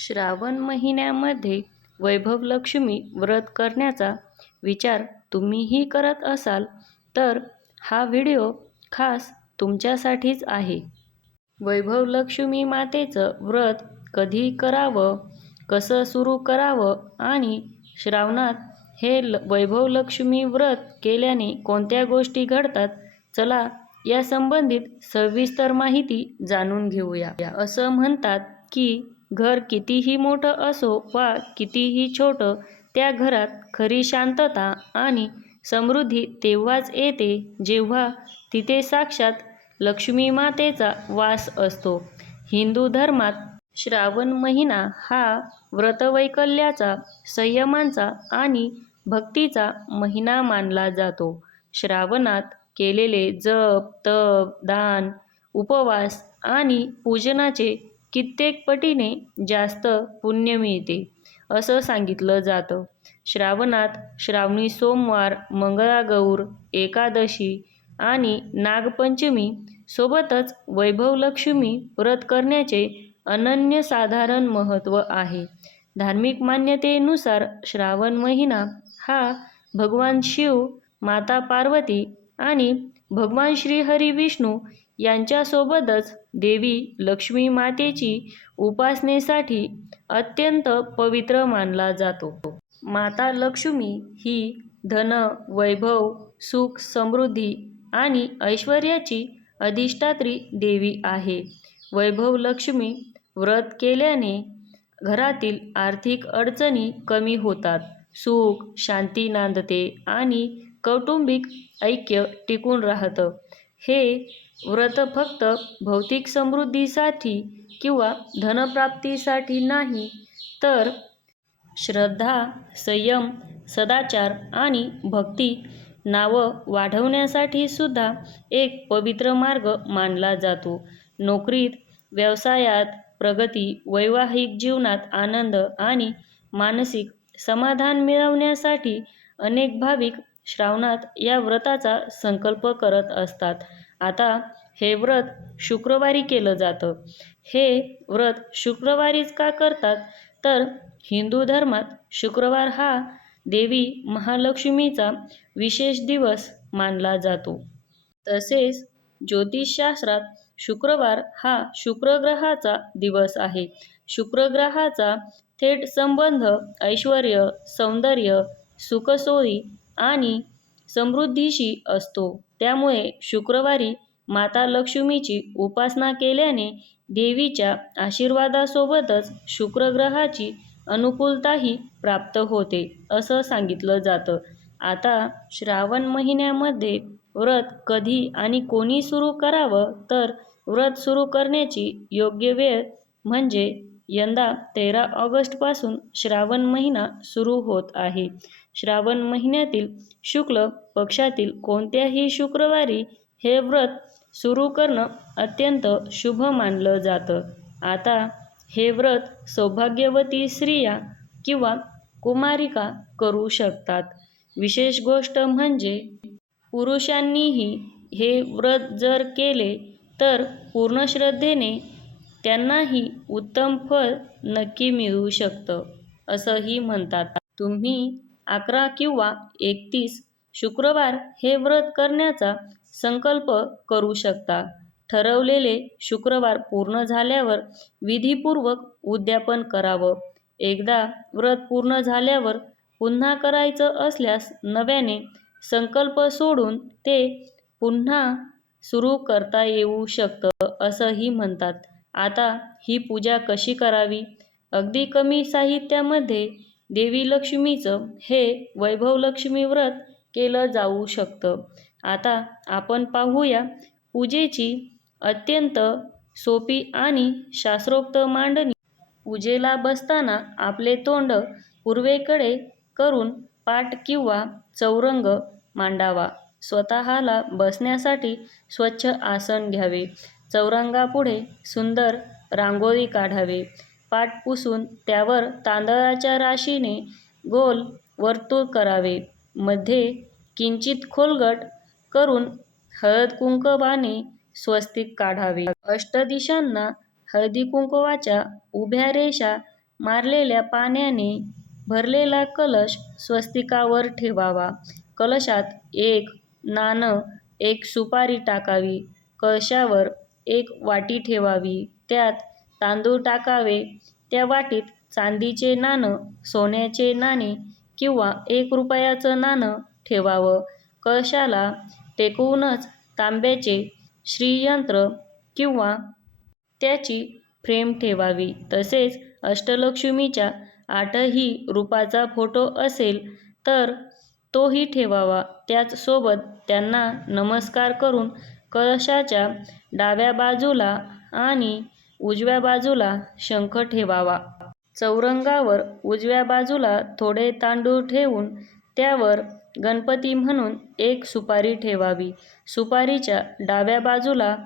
श्रावण महिन्यामध्ये वैभवलक्ष्मी व्रत करण्याचा विचार तुम्हीही करत असाल तर हा व्हिडिओ खास तुमच्यासाठीच आहे. वैभवलक्ष्मी मातेचं व्रत कधी करावं, कसं सुरू करावं आणि श्रावणात हे वैभवलक्ष्मी व्रत केल्याने कोणत्या गोष्टी घडतात, चला या संबंधित सविस्तर माहिती जाणून घेऊया. असं म्हणतात की घर कितीही मोठं असो वा कितीही छोटं, त्या घरात खरी शांतता आणि समृद्धी तेव्हाच येते जेव्हा तिथे साक्षात लक्ष्मी मातेचा वास असतो. हिंदू धर्मात श्रावण महिना हा व्रतवैकल्याचा, संयमांचा आणि भक्तीचा महिना मानला जातो. श्रावणात केलेले जप, तप, दान, उपवास आणि पूजनाचे कित्येक पटीने जास्त पुण्य मिळते असं सांगितलं जातं. श्रावणात श्रावणी सोमवार, मंगळागौर, एकादशी आणि नागपंचमी सोबतच वैभवलक्ष्मी व्रत करण्याचे अनन्यसाधारण महत्त्व आहे. धार्मिक मान्यतेनुसार श्रावण महिना हा भगवान शिव, माता पार्वती आणि भगवान श्रीहरी विष्णू यांच्यासोबतच देवी लक्ष्मी मातेची उपासनेसाठी अत्यंत पवित्र मानला जातो. माता लक्ष्मी ही धन, वैभव, सुख, समृद्धी आणि ऐश्वर्याची अधिष्ठात्री देवी आहे. वैभवलक्ष्मी व्रत केल्याने घरातील आर्थिक अडचणी कमी होतात, सुख, शांती नांदते आणि कौटुंबिक ऐक्य टिकून राहतं. हे व्रत फक्त भौतिक समृद्धीसाठी किंवा धनप्राप्तीसाठी नाही, तर श्रद्धा, संयम, सदाचार आणि भक्ती नावं वाढवण्यासाठी सुद्धा एक पवित्र मार्ग मानला जातो. नोकरीत, व्यवसायात प्रगती, वैवाहिक जीवनात आनंद आणि मानसिक समाधान मिळवण्यासाठी अनेक भाविक श्रावणात या व्रताचा संकल्प करत असतात. आता हे व्रत शुक्रवारी केलं जातं. हे व्रत शुक्रवारीच का करतात, तर हिंदू धर्मात शुक्रवार हा देवी महालक्ष्मीचा विशेष दिवस मानला जातो. तसेच ज्योतिषशास्त्रात शुक्रवार हा शुक्र ग्रहाचा दिवस आहे. शुक्र ग्रहाचा थेट संबंध ऐश्वर्य, सौंदर्य, सुखसोयी आणि समृद्धीशी असतो. त्यामुळे शुक्रवारी माता लक्ष्मीची उपासना केल्याने देवीच्या आशीर्वादासोबतच शुक्र ग्रहाची अनुकूलताही प्राप्त होते असं सांगितलं जातं. आता श्रावण महिन्यामध्ये व्रत कधी आणि कोणी सुरू करावं, तर व्रत सुरू करण्याची योग्य वेळ म्हणजे यंदा 13 ऑगस्टपासून श्रावण महिना सुरू होत आहे. श्रावण महिन्यातील शुक्ल पक्षातील कोणत्याही शुक्रवारी हे व्रत सुरू करणं अत्यंत शुभ मानलं जातं. आता हे व्रत सौभाग्यवती स्त्रिया किंवा कुमारिका करू शकतात. विशेष गोष्ट म्हणजे पुरुषांनीही हे व्रत जर केले तर पूर्ण श्रद्धेने त्यांनाही उत्तम फळ नक्की मिळू शकतं असंही म्हणतात. तुम्ही 11 किंवा 31 शुक्रवार हे व्रत करण्याचा संकल्प करू शकता. ठरवलेले शुक्रवार पूर्ण झाल्यावर विधीपूर्वक उद्यापन करावं. एकदा व्रत पूर्ण झाल्यावर पुन्हा करायचं असल्यास नव्याने संकल्प सोडून ते पुन्हा सुरू करता येऊ शकतं असंही म्हणतात. आता ही पूजा कशी करावी? अगदी कमी साहित्यामध्ये देवी लक्ष्मीचं हे वैभवलक्ष्मी व्रत केलं जाऊ शकतं. आता आपण पाहूया पूजेची अत्यंत सोपी आणि शास्त्रोक्त मांडणी. पूजेला बसताना आपले तोंड पूर्वेकडे करून पाट किंवा चौरंग मांडावा. स्वतःला बसण्यासाठी स्वच्छ आसन घ्यावे. चौरंगापुढे सुंदर रांगोळी काढावे. पाट पुसून त्यावर तांदळाच्या राशीने गोल वर्तुळ करावे. मध्ये किंचित खोलगट करून हळद कुंकवाने स्वस्तिक काढावे. अष्टदिशांना हळदी कुंकवाच्या उभ्या रेषा मारलेल्या पाण्याने भरलेला कलश स्वस्तिकावर ठेवावा. कलशात एक नाणं, एक सुपारी टाकावी. कळशावर एक वाटी ठेवावी. त्यात तांदूळ टाकावे. त्या वाटीत चांदीचे नाणं, सोन्याचे नाणे किंवा 1 रुपयाचं नाणं ठेवावं. कळशाला टेकवूनच तांब्याचे श्रीयंत्र किंवा त्याची फ्रेम ठेवावी. तसेच अष्टलक्ष्मीच्या 8ही रूपाचा फोटो असेल तर तोही ठेवावा. त्याचसोबत त्यांना नमस्कार करून कळशाच्या डाव्या बाजूला आणि उजव्या बाजूला शंख ठेवावा. चौरंगावर उजव्या बाजूला थोडे तांदूळ ठेवून त्यावर गणपती म्हणून एक सुपारी ठेवावी. सुपारीच्या डाव्या बाजूला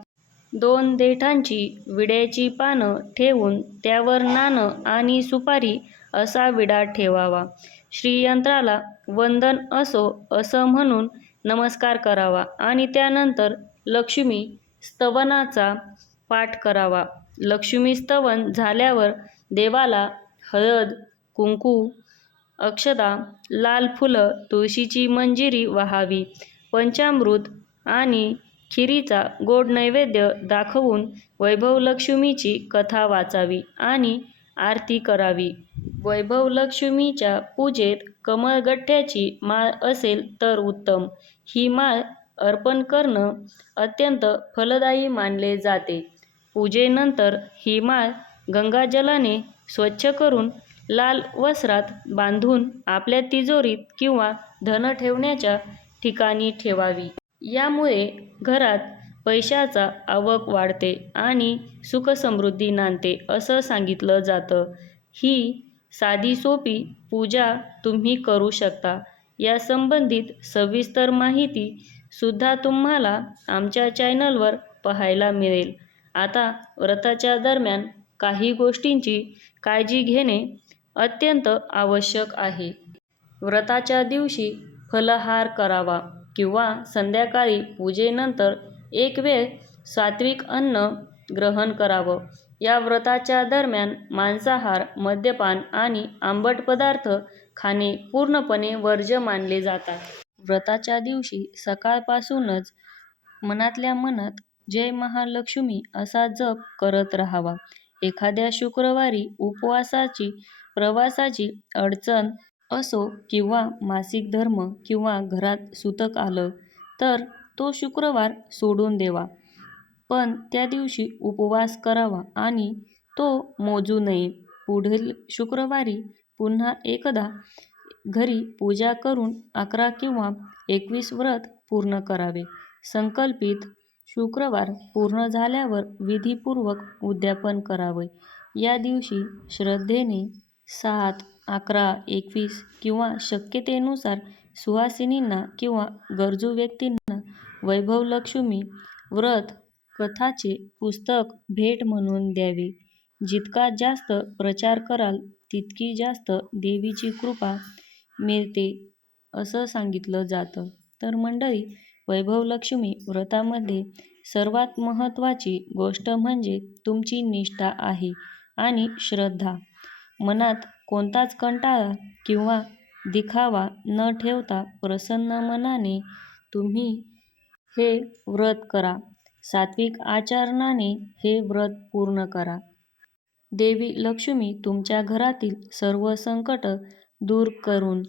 2 देठांची विड्याची पानं ठेवून त्यावर नाणं आणि सुपारी असा विडा ठेवावा. श्रीयंत्राला वंदन असो असं म्हणून नमस्कार करावा आणि त्यानंतर लक्ष्मी स्तवनाचा पाठ करावा. लक्ष्मी स्तवन झाल्यावर देवाला हळद, कुंकू, अक्षता, लाल फुलं, तुळशीची मंजिरी वाहावी. पंचामृत आणि खिरीचा गोड नैवेद्य दाखवून वैभवलक्ष्मीची कथा वाचावी आणि आरती करावी. वैभवलक्ष्मीच्या पूजेत कमळगठ्ठ्याची माळ असेल तर उत्तम. ही माळ अर्पण करणं अत्यंत फलदायी मानले जाते. पूजेनंतर ही माळ गंगाजलाने स्वच्छ करून लाल वस्त्रात बांधून आपल्या तिजोरीत किंवा धन ठेवण्याच्या ठिकाणी ठेवावी. यामुळे घरात पैशाचा आवक वाढते आणि सुखसमृद्धी नांदते असं सांगितलं जातं. ही साधी-सोपी पूजा तुम्ही करू शकता. या संबंधित सविस्तर माहिती सुद्धा तुम्हाला आमच्या चॅनलवर पाहायला मिळेल. आता व्रताच्या दरम्यान काही गोष्टींची काळजी घेणे अत्यंत आवश्यक आहे. व्रताच्या दिवशी फलाहार करावा किंवा संध्याकाळी पूजेनंतर एक वेळ सात्विक अन्न ग्रहण करावं. या व्रताच्या दरम्यान मांसाहार, मद्यपान आणि आंबट पदार्थ खाणे पूर्णपणे वर्ज्य मानले जातात. व्रताच्या दिवशी सकाळपासूनच मनातल्या मनात जय महालक्ष्मी असा जप करत राहावा. एखाद्या शुक्रवारी उपवासाची, प्रवासाची अडचण असो किंवा मासिक धर्म किंवा घरात सुतक आलं तर तो शुक्रवार सोडून द्यावा. पण त्या दिवशी उपवास करावा आणि तो मोजू नये. पुढील शुक्रवारी पुन्हा एकदा घरी पूजा करून 11 किंवा 21 व्रत पूर्ण करावे. संकल्पित शुक्रवार पूर्ण झाल्यावर विधिपूर्वक उद्यापन करावे. या दिवशी श्रद्धेने 7, 11, 21 किंवा शक्यतेनुसार सुहासिनींना किंवा गरजू व्यक्तींना वैभवलक्ष्मी व्रत कथाचे पुस्तक भेट म्हणून द्यावे. जितका जास्त प्रचार कराल तितकी जास्त देवीची कृपा मिळते असं सांगितलं जातं. तर मंडळी, वैभवलक्ष्मी व्रतामध्ये सर्वात महत्त्वाची गोष्ट म्हणजे तुमची निष्ठा आहे आणि श्रद्धा. मनात कोणताच कंटाळा किंवा दिखावा न ठेवता प्रसन्न मनाने तुम्ही हे व्रत करा. सात्विक आचरणाने हे व्रत पूर्ण करा. देवी लक्ष्मी तुमच्या घरातील सर्व संकट दूर करून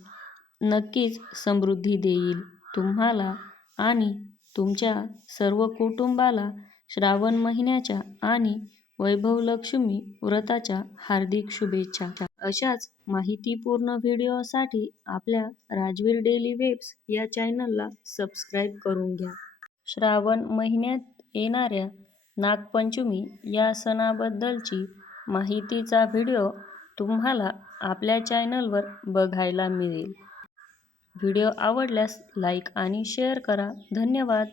नक्कीच समृद्धी देईल. तुम्हाला आणि तुमच्या सर्व कुटुंबाला श्रावण महिन्याच्या आणि वैभवलक्ष्मी व्रताच्या हार्दिक शुभेच्छा. अशाच माहितीपूर्ण व्हिडिओसाठी आपल्या राजवीर डेली वेब्स या चॅनलला सबस्क्राईब करून घ्या. श्रावण महिन्यात येणाऱ्या नागपंचमी या सणाबद्दलची माहितीचा व्हिडिओ तुम्हाला आपल्या चॅनलवर बघायला मिळेल. व्हिडिओ आवडल्यास लाईक आणि शेअर करा. धन्यवाद.